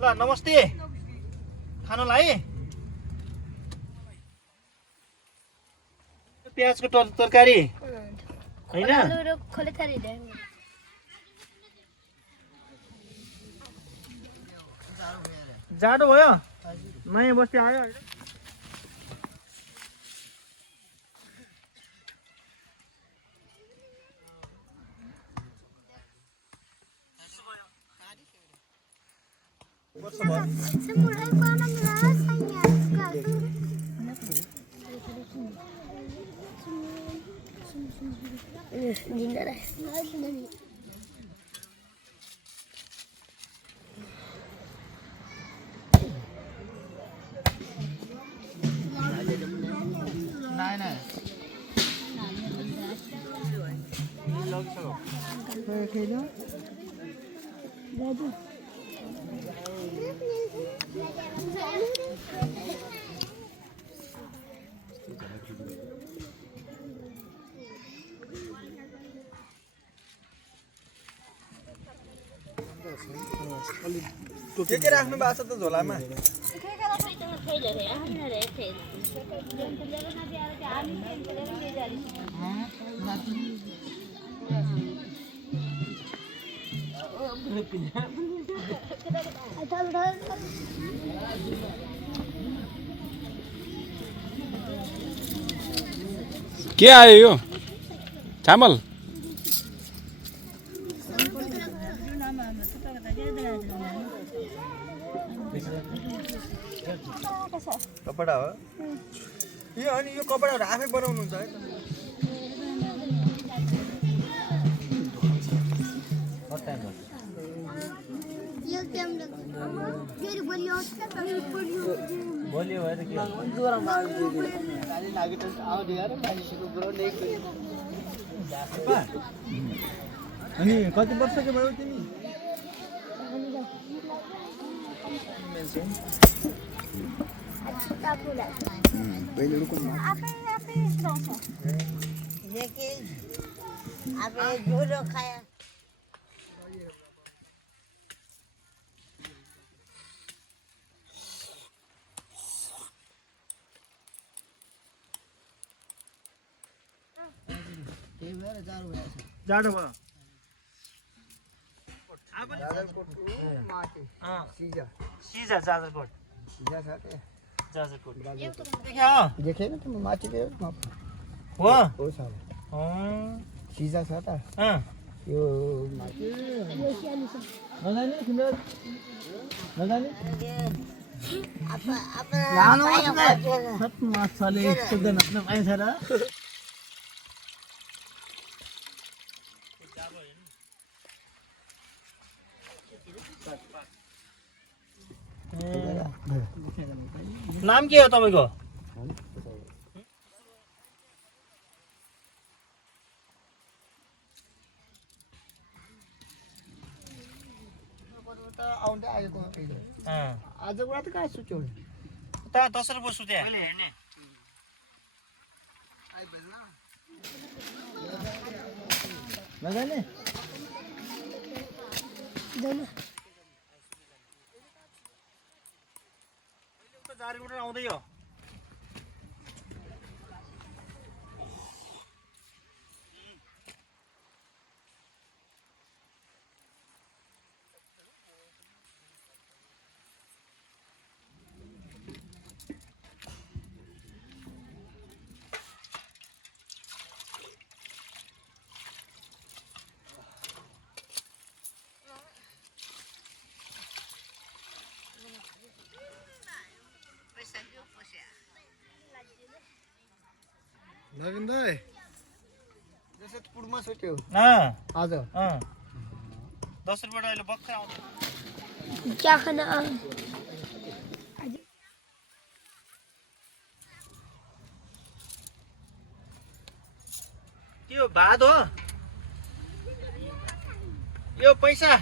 ल नमस्ते खानलाई प्याजको तरकारी हैन जाडो भयो नयाँ बस्ती आयो के राख्नु भएको छ त झोलामा के आयो यो चामल कपडा हो यो अनि यो कपडाहरु आफै बनाउनुहुन्छ है बोलियो भएर के अनि कति वर्षको भयो तिमी पहिले रुको अबे झोलो खाया जाडो भयो सिजा जाजरकोट जाजरकोट देखेन त माथि हो हो साला अँ सिजा छ त यो माथि नजाने तिम्रो नजाने लानु सत माछाले सुक्दैन आफ्नो पाइन्छ र नाम के हो तपाईको आउँदै आएको आज कुरा त कहाँ सुत्यो त 10 रुपैयाँ सुते अहिले हेर्ने नजाने जारी उठेर आउँदै हो नवीन दाइ जसो पुडमा सुत्यो आज 10 रुपैयाँ अहिले भर्खर आउँछ क्या खाना त्यो भात हो यो पैसा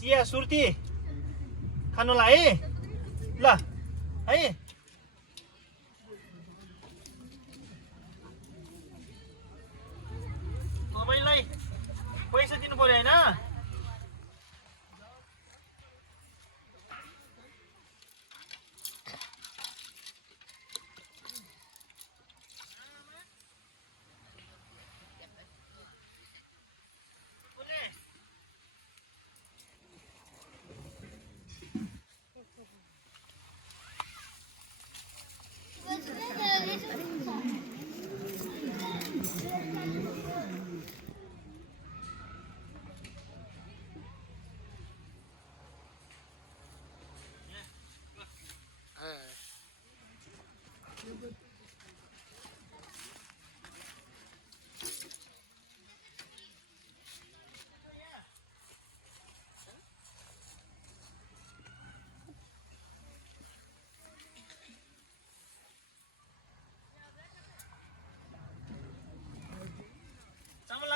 चिया सुर्ती खानुलाई है ल है तपाईलाई पैसा दिनु पर्यो हैन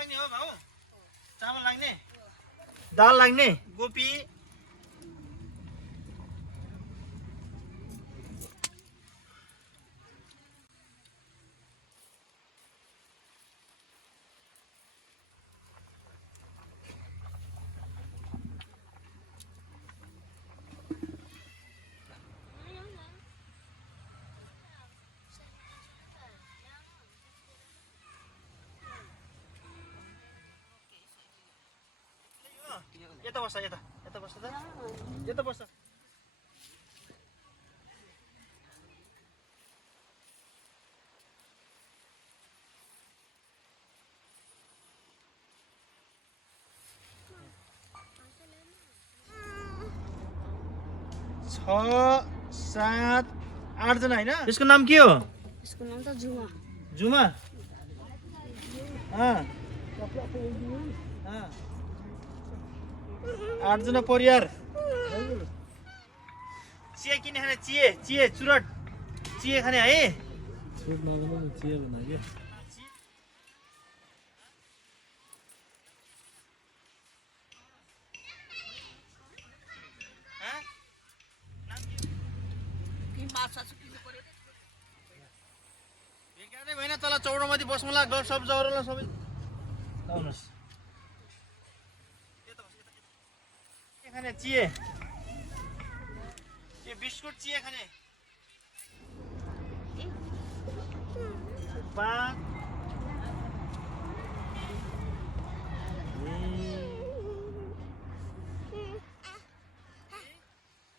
लाग्ने हो भाउ चामल लाग्ने दाल लाग्ने गोपी यता बस्छ यता बस्छ त यता बस्छ छ 7 8 जना हैन यसको नाम के हो यसको नाम त जुमा जुमा अँ 8 जना परिवार चिया किने खाने चिए चुरट चिया खाने है भएन तल चौडोमाथि बस्नुला गफसप जौरला सबै आउनुहोस् खाने चिए ये बिस्कुट चिए खाने पाँच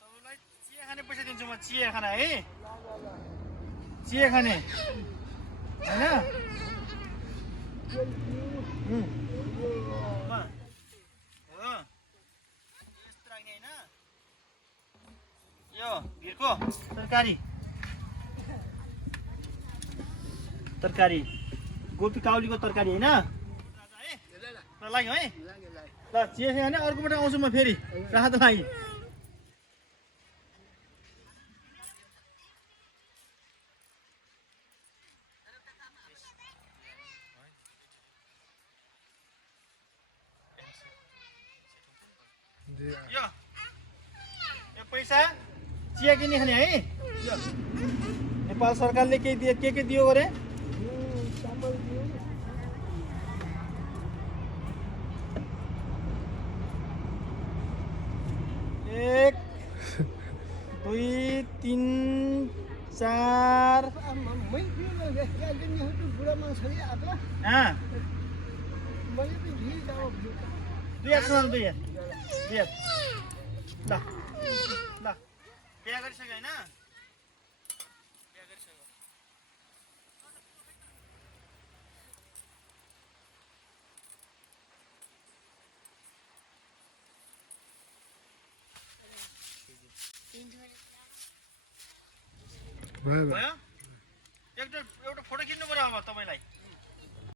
तपाईलाई चिया खाने पैसा दिन्छु म चिया खाना है चिया खाने हैन यो भिरको तरकारी गोपी काउलीको तरकारी हैन ल लाग्यो है ल चिया खाने अर्कोपल्ट आउँछु म फेरि राहत लागि यो पैसा चिया किन्ने खाने है नेपाल सरकारले के दियो गरे एक 2 3 4 ल बिहा गरिसक्यो होइन भयो एउटा फोटो खिच्नु पर्यो अब तपाईँलाई